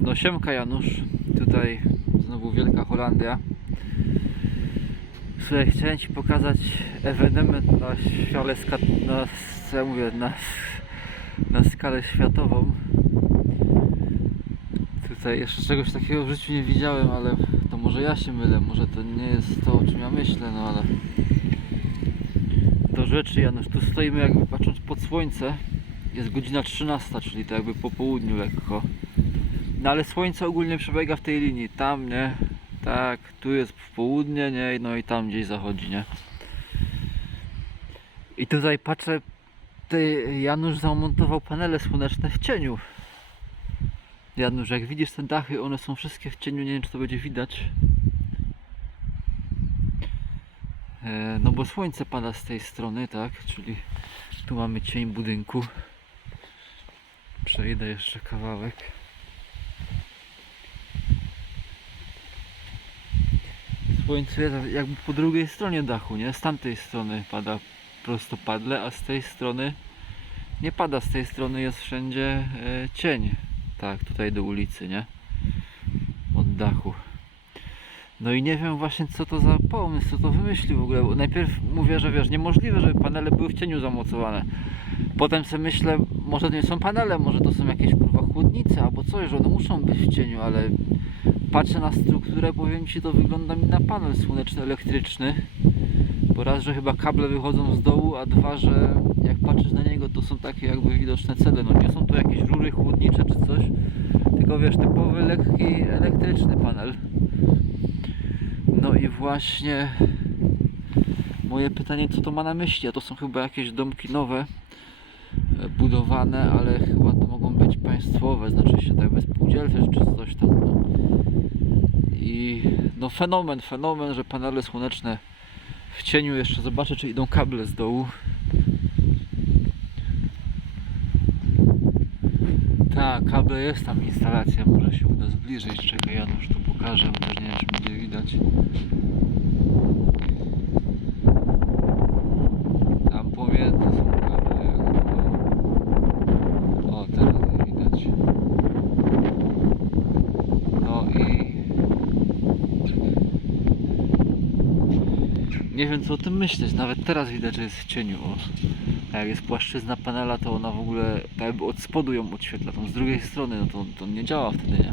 No siemka Janusz, tutaj znowu Wielka Holandia. Słuchaj, chciałem Ci pokazać ewenement na świale, na, ja mówię, na, na skalę światową. Tutaj jeszcze czegoś takiego w życiu nie widziałem, ale to może ja się mylę, może to nie jest to o czym ja myślę, no ale do rzeczy Janusz, tu stoimy jakby patrząc pod słońce. Jest godzina 13, czyli to jakby po południu lekko. No ale słońce ogólnie przebiega w tej linii. Tam, nie? Tak, tu jest w południe, nie? No i tam gdzieś zachodzi, nie? I tutaj patrzę, ty Janusz zamontował panele słoneczne w cieniu. Janusz, jak widzisz te dachy, one są wszystkie w cieniu, nie wiem czy to będzie widać. E, No bo słońce pada z tej strony, tak? Czyli tu mamy cień budynku. Przejdę jeszcze kawałek. Słońce jest jakby po drugiej stronie dachu, nie? Z tamtej strony pada prostopadle, a z tej strony nie pada. Z tej strony jest wszędzie e, cień. Tak, tutaj do ulicy, nie? Od dachu. No i nie wiem właśnie co to za pomysł, co to wymyślił w ogóle. Bo najpierw mówię, że wiesz, niemożliwe, żeby panele były w cieniu zamocowane. Potem sobie myślę, może to nie są panele, może to są jakieś kurwa chłodnice albo coś, że one muszą być w cieniu, ale patrzę na strukturę, powiem Ci, to wygląda mi na panel słoneczny elektryczny. Bo raz, że chyba kable wychodzą z dołu, a dwa, że jak patrzysz na niego, to są takie jakby widoczne cele. No nie są to jakieś rury chłodnicze czy coś, tylko wiesz, typowy lekki elektryczny panel. Właśnie moje pytanie, co to ma na myśli? A to są chyba jakieś domki nowe, e, budowane, ale chyba to mogą być państwowe, znaczy się tak spółdzielcze czy coś tam. No. I no fenomen, fenomen, że panele słoneczne w cieniu jeszcze zobaczę, czy idą kable z dołu. Tak, jest tam instalacja, może się uda zbliżyć. Czekaj, Janusz tu pokażę, też nie wiem, czy będzie widać. Tam pomiędzy są kable. jakby, no. O, teraz je widać. No i... Nie wiem co o tym myśleć, nawet teraz widać, że jest w cieniu. O. A jak jest płaszczyzna panela, to ona w ogóle tak jakby od spodu ją odświetla, tą z drugiej strony, no to, to nie działa wtedy, nie?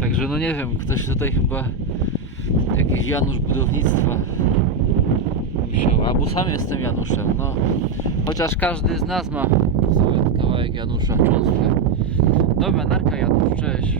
Także no nie wiem, ktoś tutaj chyba jakiś Janusz budownictwa musiał, albo sam jestem Januszem, no. Chociaż każdy z nas ma cały kawałek Janusza, cząstkę. Dobra, narka Janusz, cześć.